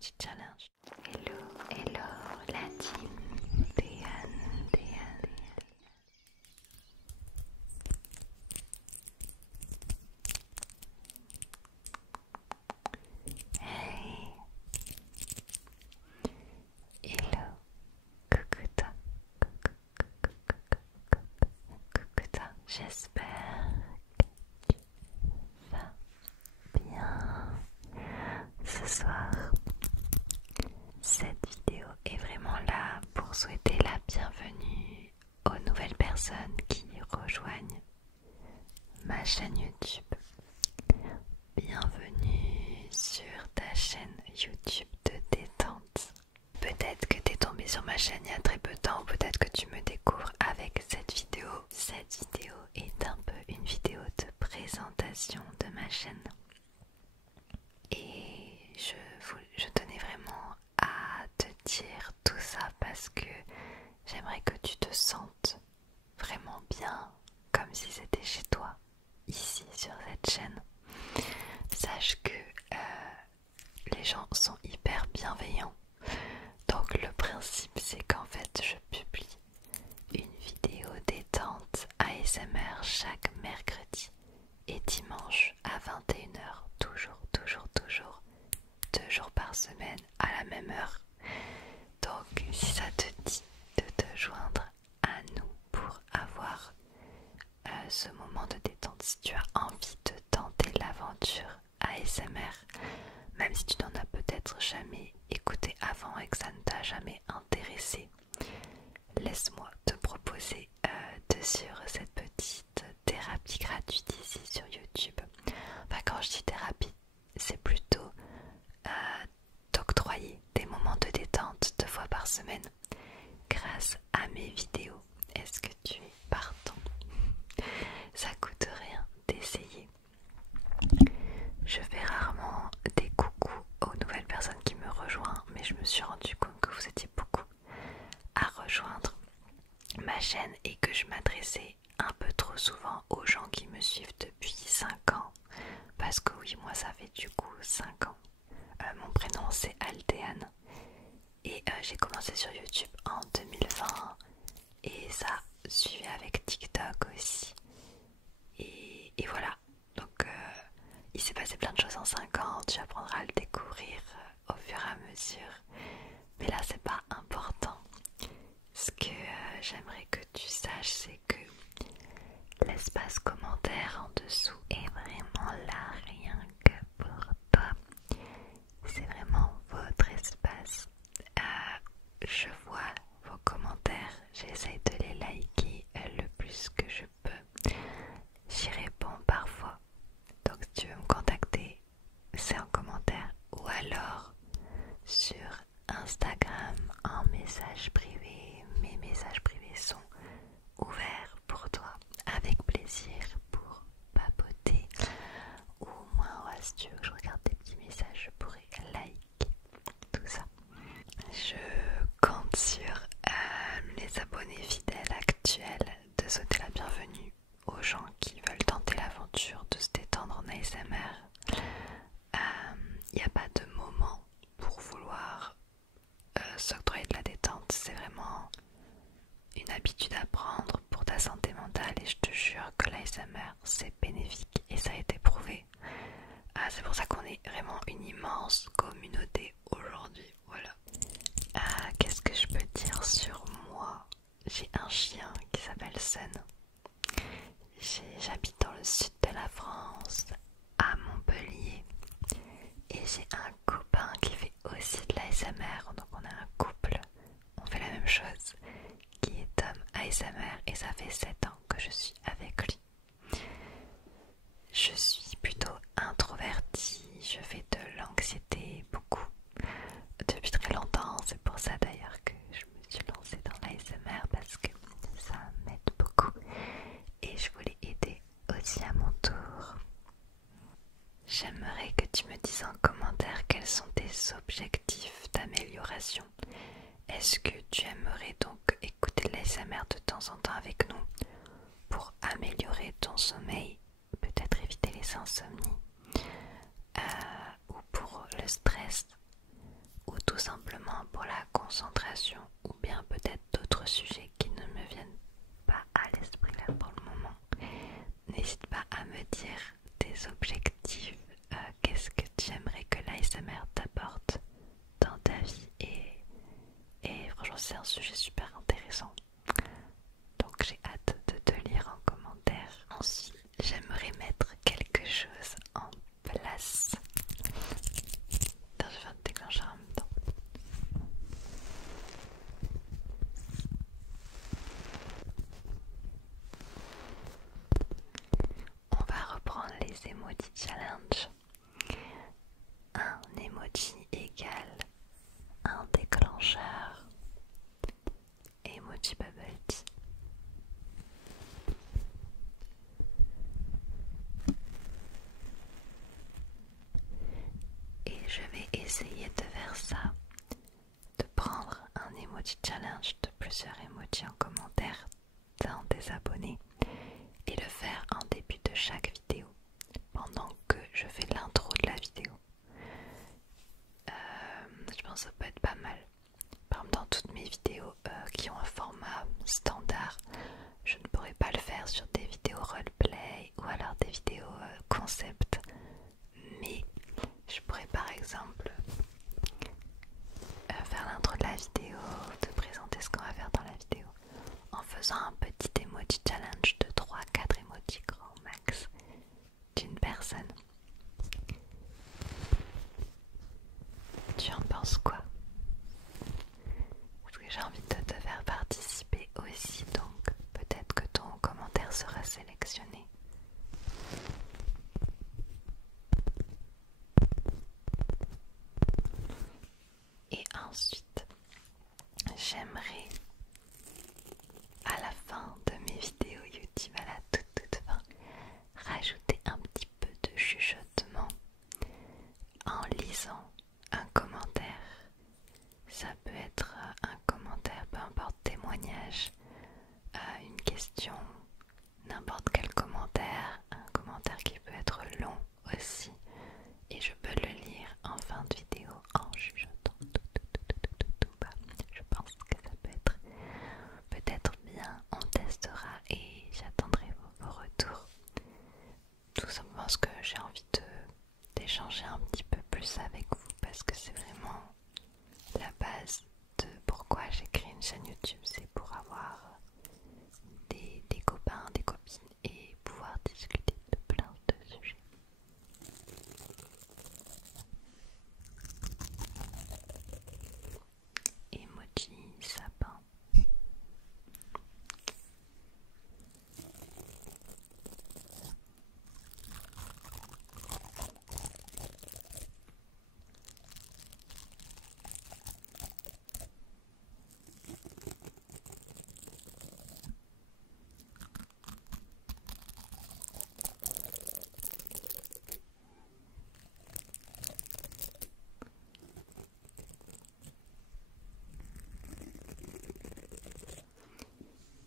petit challenge. Hello, hello la team Diane, Diane. Hey, hello, coucou toi, coucou toi. J'espère que tu vas bien ce soir. Cette vidéo est vraiment là pour souhaiter la bienvenue aux nouvelles personnes qui rejoignent ma chaîne YouTube. Bienvenue sur ta chaîne YouTube de détente. Peut-être que tu es tombé sur ma chaîne il y a très peu de temps, ou peut-être que tu me découvres avec cette vidéo. Cette vidéo est un peu une vidéo de présentation de ma chaîne. Et je tenais vraiment à te dire tout ça parce que j'aimerais que tu te sentes vraiment bien, comme si c'était chez toi, ici sur cette chaîne. Sache que les gens sont hyper bienveillants. Donc le principe c'est qu'en fait je publie une vidéo détente ASMR chaque mercredi et dimanche à 21h, toujours, 2 jours par semaine à la même heure. Donc si ça te dit de te joindre à nous pour avoir ce moment de détente, si tu as envie de tenter l'aventure ASMR, même si tu n'en as peut-être jamais écouté avant et que ça ne t'a jamais intéressé, laisse-moi te proposer de suivre cette petite thérapie gratuite ici sur YouTube. Enfin, quand je dis thérapie, c'est plutôt t'octroyer des moments de détente 2 fois par semaine grâce à mes vidéos. Est-ce que tu es partant? Ça coûte rien d'essayer. Je fais rarement des coucous aux nouvelles personnes qui me rejoignent, mais je me suis rendu compte que vous étiez beaucoup à rejoindre ma chaîne et que je m'adressais un peu trop souvent aux gens qui me suivent depuis 5 ans. Parce que oui, moi ça fait du coup 5 ans. Mon prénom c'est Aldéane et j'ai commencé sur YouTube en 2020 et ça suivait avec TikTok aussi. Et voilà, donc il s'est passé plein de choses en 5 ans, tu apprendras à le découvrir au fur et à mesure. Mais là c'est pas important. Ce que j'aimerais que tu saches, c'est que l'espace commentaire en dessous est vraiment là, rien que pour toi. C'est vraiment votre espace. Je vois vos commentaires, j'essaie de les liker le plus que je peux. J'y réponds parfois. Donc si tu veux me contacter, c'est en commentaire ou alors sur Instagram en message privé. Mes messages privés sont ouverts pour toi, avec plaisir pour papoter. Ou moins, ouais, si tu veux que je regarde tes petits messages, je pourrais like tout ça. Je compte sur les abonnés fidèles actuels de souhaiter la bienvenue aux gens qui veulent tenter l'aventure de se détendre en ASMR. Il n'y a pas de moment pour vouloir s'octroyer de la détente, c'est vraiment une habitude à prendre pour ta santé mentale et je te jure que l'ASMR c'est bénéfique et ça a été prouvé. C'est pour ça qu'on est vraiment une immense communauté aujourd'hui, voilà. Qu'est-ce que je peux dire sur moi? J'ai un chien qui s'appelle Sun. J'habite dans le sud de la France, à Montpellier. Et j'ai un copain qui fait aussi de l'ASMR, donc on a un couple, on fait la même chose, qui est Tom ASMR et ça fait 7 ans que je suis avec lui. Je suis plutôt introvertie, je fais de l'anxiété beaucoup depuis très longtemps, c'est pour ça d'ailleurs que je me suis lancée dans l'ASMR parce que ça m'aide beaucoup et je voulais aider aussi à mon tour. J'aimerais que tu me dises en commentaire quels sont tes objectifs d'amélioration. Est-ce que tu aimerais donc écouter l'ASMR de temps en temps avec nous pour améliorer ton sommeil, peut-être éviter les insomnies ou pour le stress, concentration ou bien peut-être d'autres sujets qui ne me viennent pas à l'esprit là pour le moment. N'hésite pas à me dire tes objectifs, qu'est-ce que tu aimerais que l'ASMR t'apporte dans ta vie et franchement c'est un sujet super intéressant. Donc j'ai hâte de te lire en commentaire. Ensuite, j'aimerais mettre quelque chose en place. Attends, je vais faire un déclencheur en même temps. On va reprendre les emojis challenge. Un emoji égale un déclencheur. Emoji bubble tea. Et je vais essayer de faire ça, de prendre un emoji challenge de plusieurs emojis en commentaire d'un des abonnés et le faire en début de chaque vidéo pendant que je fais l'intro de la vidéo. Je pense que ça peut être pas mal. Par exemple, dans toutes mes vidéos qui ont un format standard, je ne pourrais pas le faire sur des vidéos roleplay ou alors des vidéos concept, mais je pourrais par exemple faire l'intro de la vidéo, te présenter ce qu'on va faire dans la vidéo en faisant un petit emoji challenge de 3-4 emojis grand max d'une personne. Tu en penses quoi? Parce que j'ai envie de te faire participer aussi, donc peut-être que ton commentaire sera sélectionné. Et ensuite, j'aimerais à la fin de mes vidéos YouTube, à la toute fin, rajouter un petit peu de chuchotement en lisant un commentaire. Ça peut être un commentaire, peu importe, témoignage, une question, n'importe quel commentaire, un commentaire qui peut être long aussi, et je peux le lire en fin de vidéo en chuchotant tout bas. Je pense que ça peut être peut-être bien, on testera et j'attendrai vos retours. Tout simplement parce que j'ai envie d'échanger un petit peu plus avec vous, parce que c'est vraiment la base de pourquoi j'ai créé une chaîne YouTube, c'est pour avoir des copains, des copines et pouvoir discuter de plein de sujets. Emoji sapin.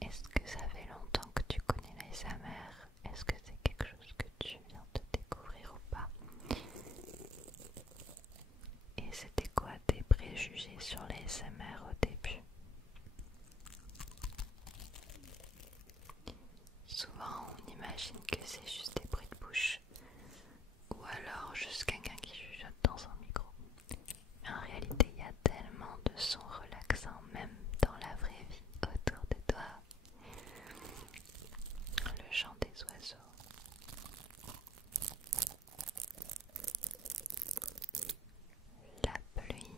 Est-ce que ça fait longtemps que tu connais l'ASMR? Est-ce que c'est quelque chose que tu viens de découvrir ou pas? Et c'était quoi tes préjugés sur l'ASMR au début? Souvent on imagine que c'est juste des bruits de bouche ou alors juste quelqu'un qui chuchote dans un micro. Mais en réalité il y a tellement de sons relaxants même dans la vraie vie autour de toi. Le chant des oiseaux, la pluie,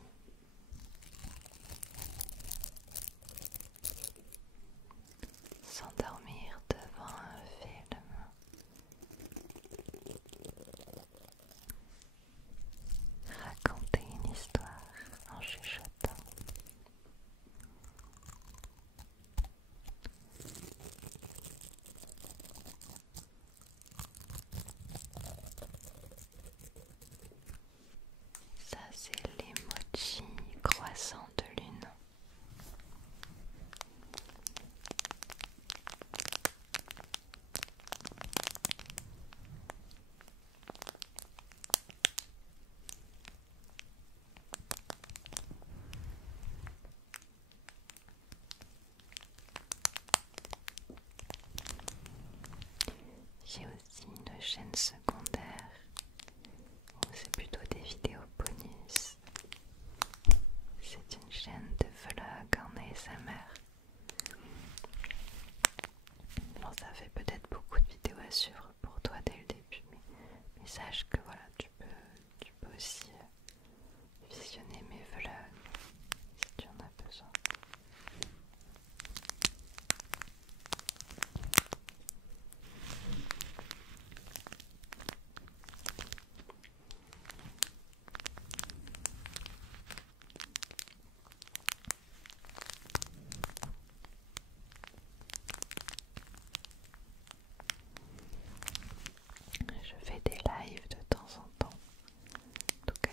sache que voilà, tu peux aussi visionner mes vlogs si tu en as besoin. Je fais des lives de temps en temps, donc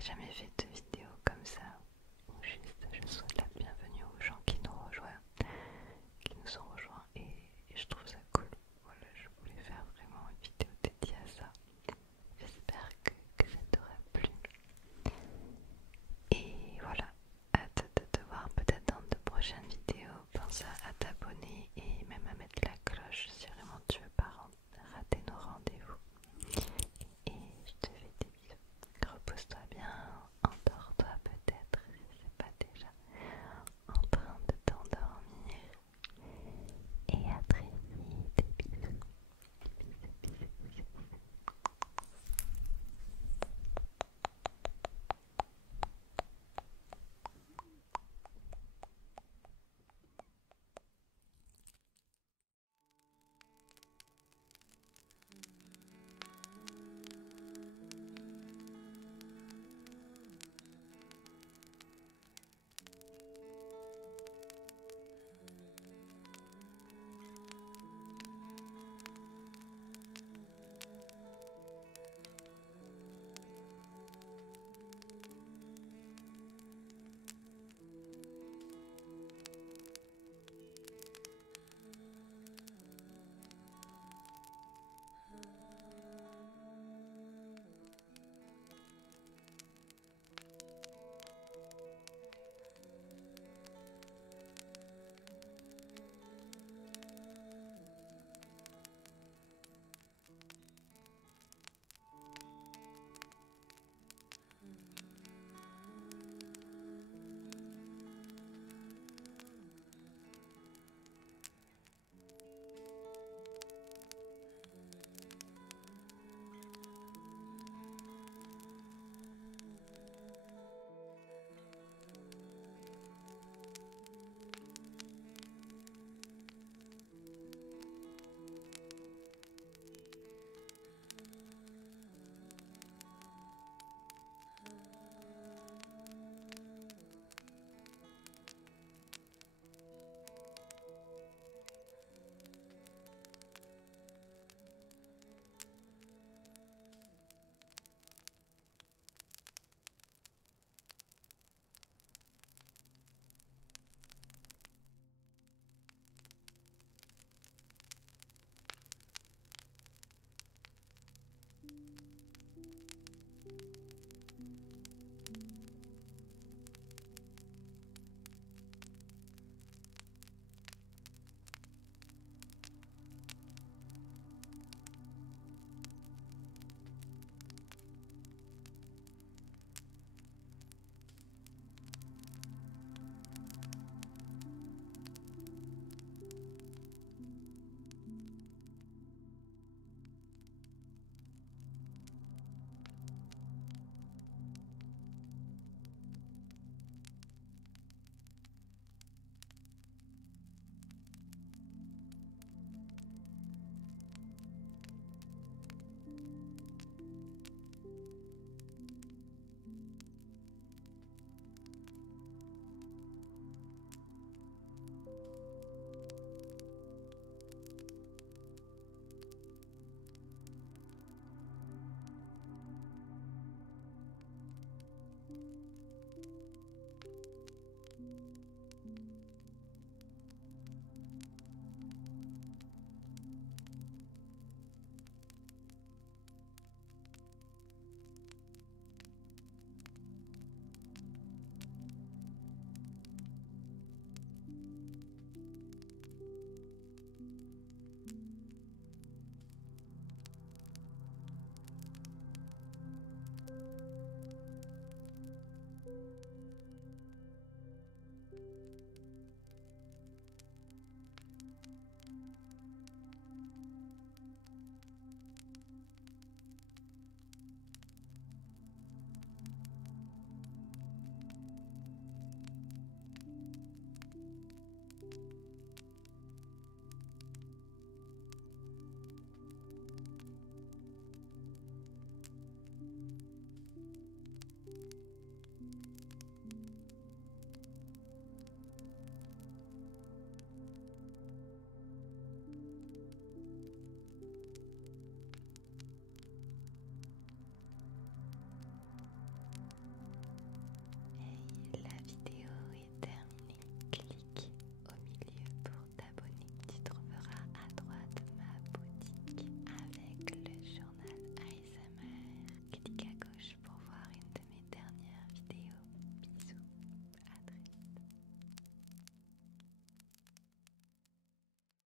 jamais fait